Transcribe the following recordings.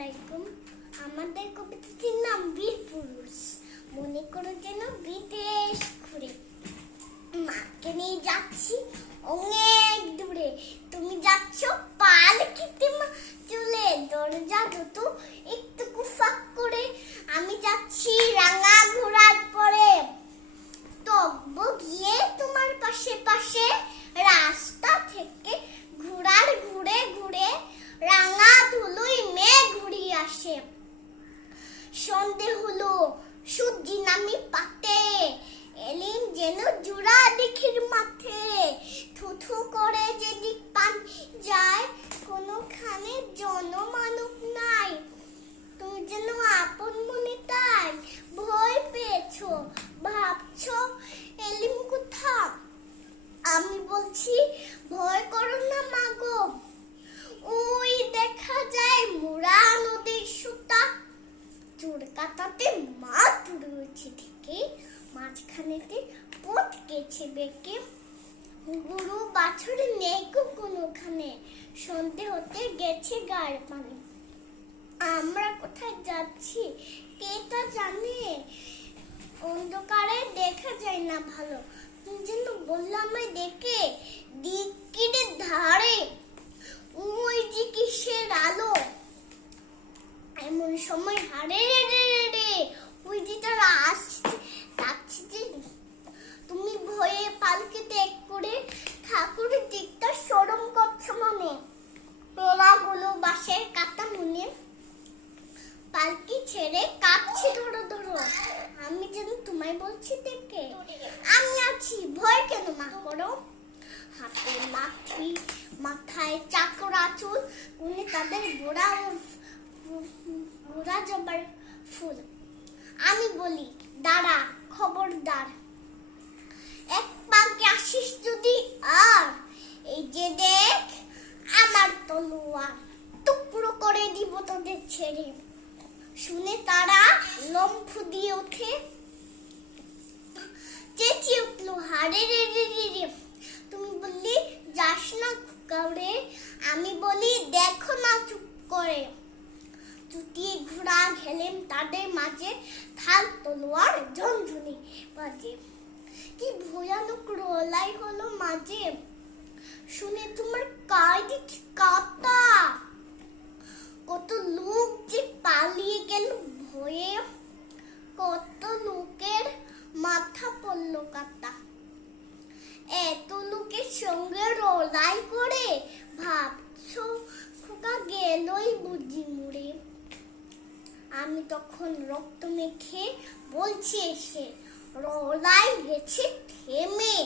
আলাইকুম। আমাদের কবিতাটির নাম বীর পুরুষ। মনে করো যেন বিদেশ ঘুরে মাকে নিয়ে যাচ্ছি অনেক দূরে। তুমি যাচ্ছ পালকিতে চলে, দরজা দুটো একটু ফাঁক করে। আমি যাচ্ছি রাঙা ঘোড়ার পরে, তবু গিয়ে তোমার পাশে পাশে। রাস্তা থেকে ঘোড়ার ঘুরে ঘুরে রাঙা ধুলোই মেঘ ঘুরিয়ে আসে। সন্ধে হলো, সূর্যি নামি পাতে, এলিম যেন জোড়া দিঘির মাঠে। থুথু করে যেদিক পান যায়, কোনোখানে জনমানব নাই। তুমি যেন আপন মনে তাই ভয় পেয়েছো, ভাবছো এলিম কোথা। আমি বলছি ভয় করো না মাগো, ওই দেখা যায় মুরা নদীর সুতা। চুর কাটাতে মাছ রয়েছে থেকে, মাঝখানেতে পথ গেছে বেঁকে। গরু বাছুর নেই কোনোখানে, সন্ধে হতে গেছে গায়ের পানি। আমরা কোথায় যাচ্ছি কে তা জানে, অন্ধকারে দেখা যায় না ভালো। তুমি যেন বললো আমায় দেখে দিকিরে ধারে, ওই যে কিসের আলো। এমন সময় হারে রে রে ওই যে তারা আসছে, ডাকছে যে। তুমি ভয়ে পালকি ত্যাগ করে ঠাকুরের দিকটা শরম করছো মনে। পেলাগুলো বাঁশের কাটা মনে, পালকি ছেড়ে কাঁপছে ধরো ধরো। আমি যেন তোমায় বলছি দেখে, আমি আছি ভয় কেন মা করো। হাতে লাঠি, মাথায় চাকরা চুল, উনি তাদের গোড়া জবার ফুল। আমি বলি দাঁড়া খবরদার, এক পাকে আসিস যদি আর, এই যে দেখ আমার তলোয়ার, টুকরো করে দিব তোদের ছেড়ে। শুনে তারা লম্ফ দিয়ে ওঠে, চেঁচিয়ে উঠলো হারে রে রে রে রে। তুমি বললি যাস না কাউরে, আমি বলি দেখো না চুপ করে। চুটিয়ে ঘোড়া ঘেলেম তাদের মাঝে, থাল তলোয়ার ঝনঝনি বাজে। কি ভয়ানক রলাই হলো মাঝে, শুনে তোমার কাঁদি কাটা। কত লোক যে পালিয়ে গেল ভয়ে, কত লোকের মাথা পড়ল কাটা। এত লোকের সঙ্গে রলাই করে ভাবছো খোকা গেলই বুঝি মুড়ে। আমি তখন রক্ত মেখে বলছি এসে, রলাই গেছে থেমে।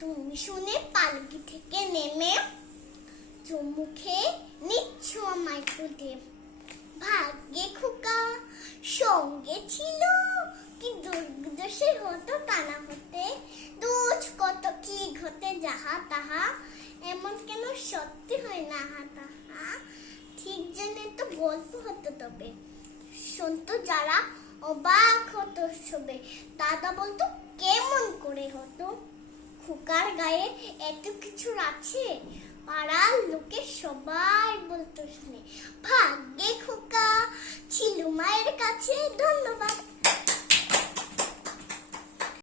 তুমি শুনে পালকি থেকে নেমে চুমুখে নিচ্ছ আমায় খুঁজে। ভাগ্যে খোকা সঙ্গে ছিল, কি দুর্দশে হতো টানা হতে। দোষ কত কি ঘটে যাহা তাহা, এমন কেন সত্যি হয় না তাহা। ঠিক জেনে তো গল্প হতো তবে, শুনতো যারা অবাক হতো সবে। দাদা বলতো কেমন করে হতো, খোকার গায়ে এত কিছু আছে। পাড়ার লোকে সবাই বলতো শুনে, ভাগ্যে খোকা ছিল মায়ের কাছে। ধন্যবাদ।